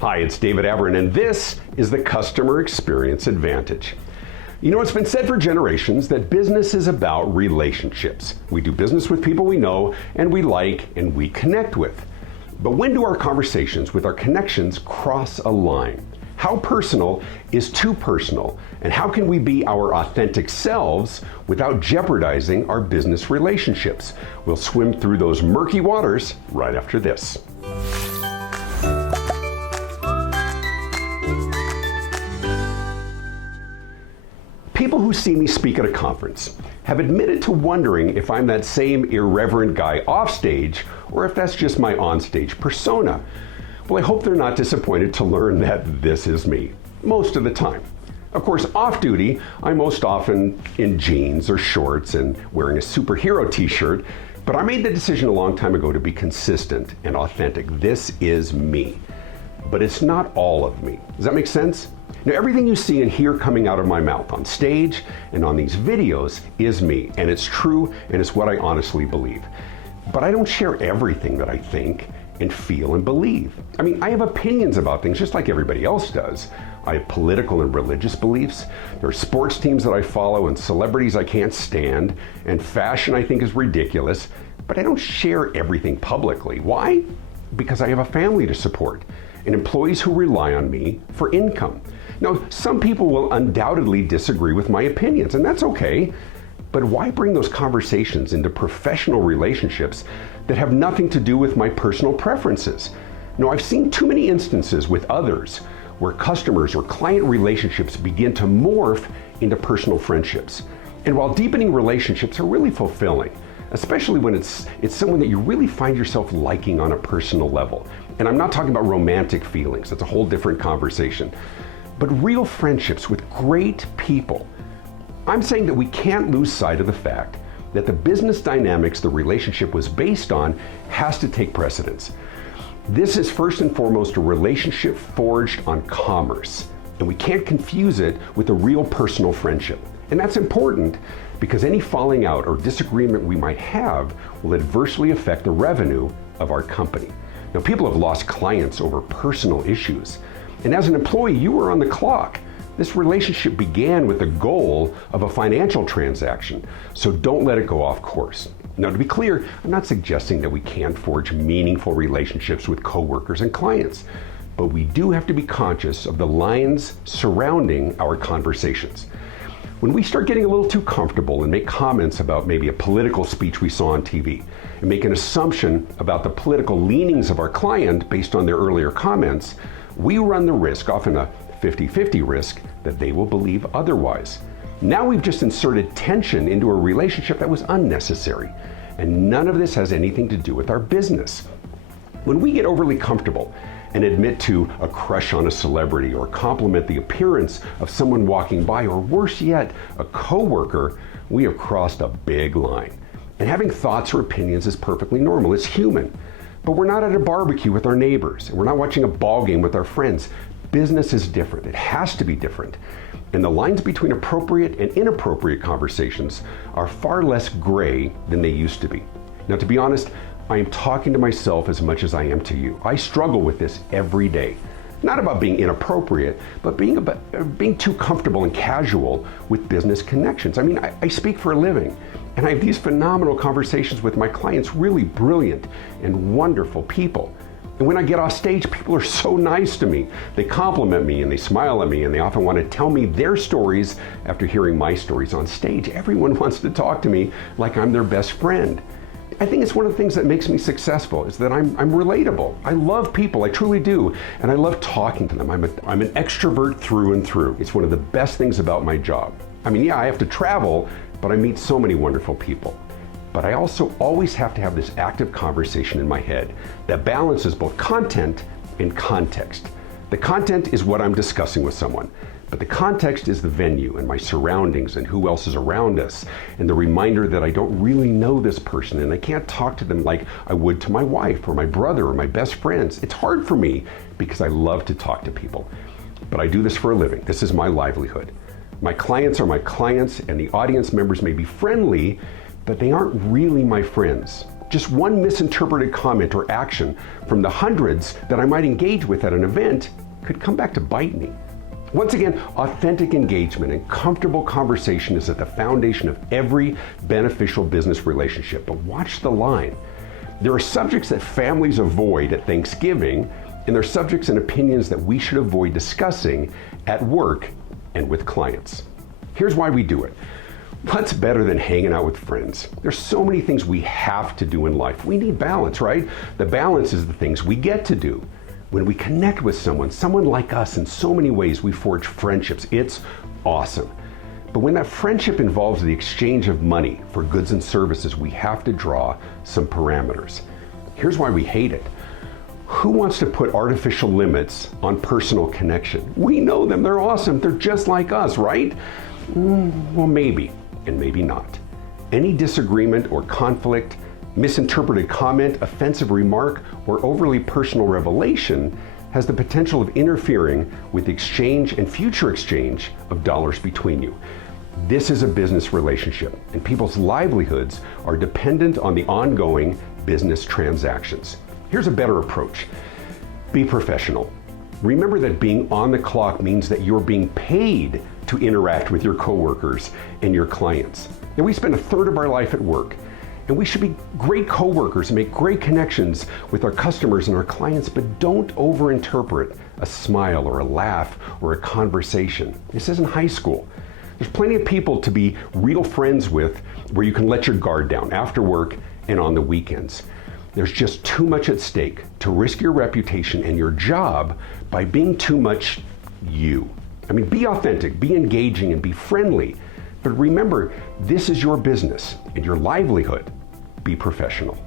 Hi, it's David Avrin, and this is the Customer Experience Advantage. You know, it's been said for generations that business is about relationships. We do business with people we know and we like and we connect with. But when do our conversations with our connections cross a line? How personal is too personal? And how can we be our authentic selves without jeopardizing our business relationships? We'll swim through those murky waters right after this. People who see me speak at a conference have admitted to wondering if I'm that same irreverent guy offstage or if that's just my onstage persona. Well, I hope they're not disappointed to learn that this is me, most of the time. Of course, off-duty, I'm most often in jeans or shorts and wearing a superhero t-shirt, but I made the decision a long time ago to be consistent and authentic. This is me. But it's not all of me. Does that make sense? Now, everything you see and hear coming out of my mouth on stage and on these videos is me, and it's true, and it's what I honestly believe. But I don't share everything that I think and feel and believe. I mean, I have opinions about things just like everybody else does. I have political and religious beliefs. There are sports teams that I follow and celebrities I can't stand, and fashion I think is ridiculous, but I don't share everything publicly. Why? Because I have a family to support and employees who rely on me for income. Now, some people will undoubtedly disagree with my opinions, and that's okay, but why bring those conversations into professional relationships that have nothing to do with my personal preferences? Now, I've seen too many instances with others where customers or client relationships begin to morph into personal friendships. And while deepening relationships are really fulfilling, especially when it's someone that you really find yourself liking on a personal level. And I'm not talking about romantic feelings, that's a whole different conversation. But real friendships with great people. I'm saying that we can't lose sight of the fact that the business dynamics the relationship was based on has to take precedence. This is first and foremost a relationship forged on commerce, and we can't confuse it with a real personal friendship. And that's important because any falling out or disagreement we might have will adversely affect the revenue of our company. Now, people have lost clients over personal issues. And as an employee, you were on the clock. This relationship began with the goal of a financial transaction, so don't let it go off course. Now, to be clear, I'm not suggesting that we can't forge meaningful relationships with coworkers and clients, but we do have to be conscious of the lines surrounding our conversations. When we start getting a little too comfortable and make comments about maybe a political speech we saw on TV, and make an assumption about the political leanings of our client based on their earlier comments, we run the risk, often a 50-50 risk, that they will believe otherwise. Now we've just inserted tension into a relationship that was unnecessary, and none of this has anything to do with our business. When we get overly comfortable and admit to a crush on a celebrity or compliment the appearance of someone walking by, or worse yet, a coworker, we have crossed a big line. And having thoughts or opinions is perfectly normal, it's human. But we're not at a barbecue with our neighbors, and we're not watching a ball game with our friends. Business is different, it has to be different. And the lines between appropriate and inappropriate conversations are far less gray than they used to be. Now, to be honest, I am talking to myself as much as I am to you. I struggle with this every day. Not about being inappropriate, but being too comfortable and casual with business connections. I mean, I speak for a living, and I have these phenomenal conversations with my clients, really brilliant and wonderful people. And when I get off stage, people are so nice to me. They compliment me and they smile at me, and they often want to tell me their stories after hearing my stories on stage. Everyone wants to talk to me like I'm their best friend. I think it's one of the things that makes me successful, is that I'm relatable. I love people, I truly do, and I love talking to them. I'm an extrovert through and through. It's one of the best things about my job. I mean, yeah, I have to travel, but I meet so many wonderful people. But I also always have to have this active conversation in my head that balances both content and context. The content is what I'm discussing with someone, but the context is the venue and my surroundings and who else is around us, and the reminder that I don't really know this person and I can't talk to them like I would to my wife or my brother or my best friends. It's hard for me because I love to talk to people, but I do this for a living. This is my livelihood. My clients are my clients, and the audience members may be friendly, but they aren't really my friends. Just one misinterpreted comment or action from the hundreds that I might engage with at an event could come back to bite me. Once again, authentic engagement and comfortable conversation is at the foundation of every beneficial business relationship. But watch the line. There are subjects that families avoid at Thanksgiving, and there are subjects and opinions that we should avoid discussing at work and with clients. Here's why we do it. What's better than hanging out with friends? There's so many things we have to do in life. We need balance, right? The balance is the things we get to do. When we connect with someone like us, in so many ways we forge friendships. It's awesome. But when that friendship involves the exchange of money for goods and services, we have to draw some parameters. Here's why we hate it. Who wants to put artificial limits on personal connection? We know them, they're awesome, they're just like us, right? Well, maybe, and maybe not. Any disagreement or conflict, misinterpreted comment, offensive remark, or overly personal revelation has the potential of interfering with the exchange and future exchange of dollars between you. This is a business relationship, and people's livelihoods are dependent on the ongoing business transactions. Here's a better approach. Be professional. Remember that being on the clock means that you're being paid to interact with your coworkers and your clients. And we spend a third of our life at work, and we should be great coworkers and make great connections with our customers and our clients, but don't overinterpret a smile or a laugh or a conversation. This isn't high school. There's plenty of people to be real friends with where you can let your guard down after work and on the weekends. There's just too much at stake to risk your reputation and your job by being too much you. I mean, be authentic, be engaging, and be friendly. But remember, this is your business and your livelihood. Be professional.